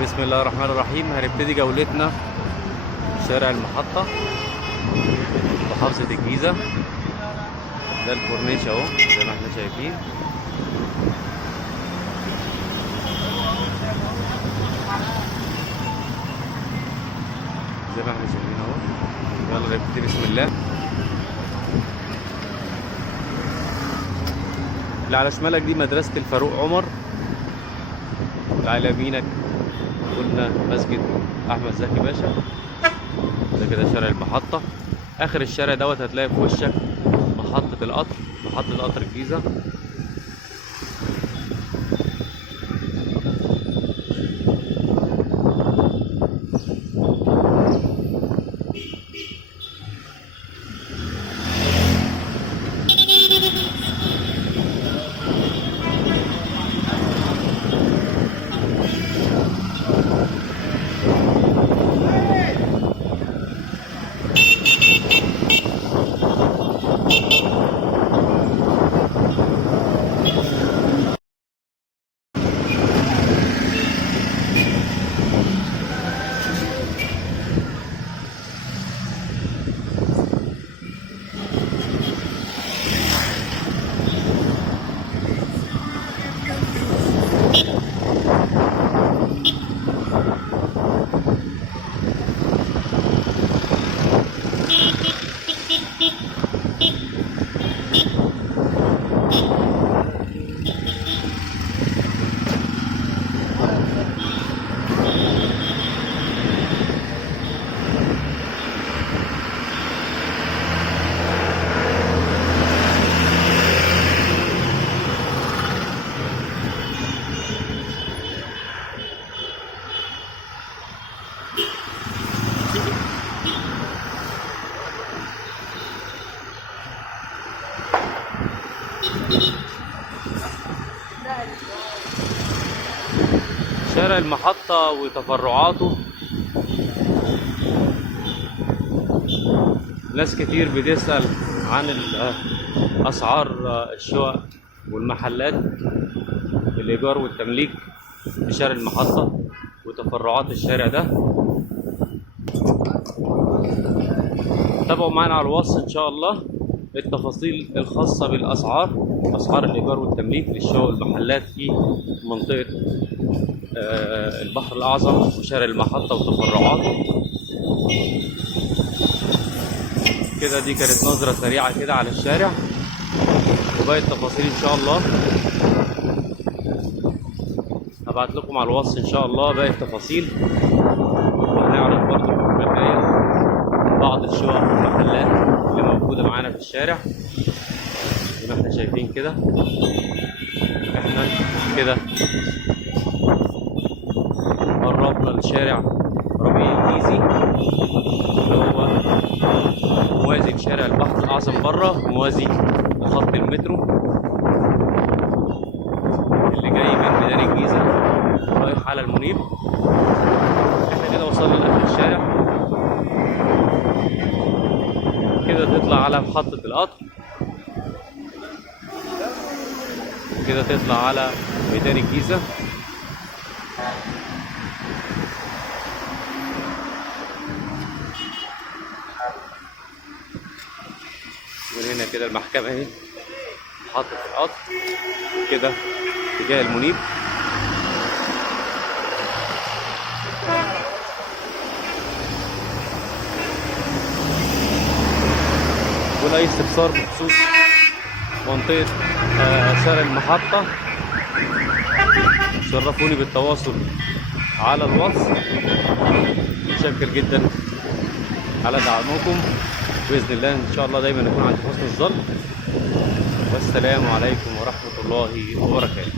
بسم الله الرحمن الرحيم. هنبتدي جولتنا في شارع المحطة محافظة الجيزة. ده الكورنيش اهو زي ما احنا شايفين. زي ما احنا شايفين اهو. يلا نبتدي بسم الله. اللي على شمالك دي مدرسة الفاروق عمر، اللي على يمينك قلنا مسجد احمد زكي باشا. ده كده شارع المحطة. اخر الشارع دوت هتلاقي في وشك محطة القطر، محطة قطر الجيزة. شارع المحطة وتفرعاته، ناس كتير بتسأل عن أسعار الشقق والمحلات الإيجار والتمليك في شارع المحطة وتفرعات الشارع ده. تابعوا معانا على الوصف إن شاء الله التفاصيل الخاصة بالأسعار، أسعار الإيجار والتمليك للشقق والمحلات في منطقة البحر الأعظم وشارع المحطة وتفرعاته. كده دي كانت نظرة سريعة كده على الشارع، وباقي التفاصيل إن شاء الله هبعت لكم على الوصف إن شاء الله باقي التفاصيل. وهنعرض برضه في البداية بعض الشقق والمحلات اللي موجودة معانا في الشارع زي ما احنا شايفين كده. احنا كده قربنا لشارع ربيع الجيزي اللي هو موازي لشارع البحر الأعظم بره، موازي لخط المترو اللي جاي من ميدان الجيزة رايح على المنيب. احنا كده وصلنا لآخر الشارع. كده تطلع على محطة القطر، وكده تطلع على ميدان الجيزة. من هنا كده المحكمة اهي، محطة القطر كده اتجاه المنيب. ولا استفسار بخصوص منطقة شارع المحطة شرفوني بالتواصل على الواتس. متشكر جدا على دعمكم. بإذن الله إن شاء الله دايما نكون عند حسن الظن. والسلام عليكم ورحمة الله وبركاته.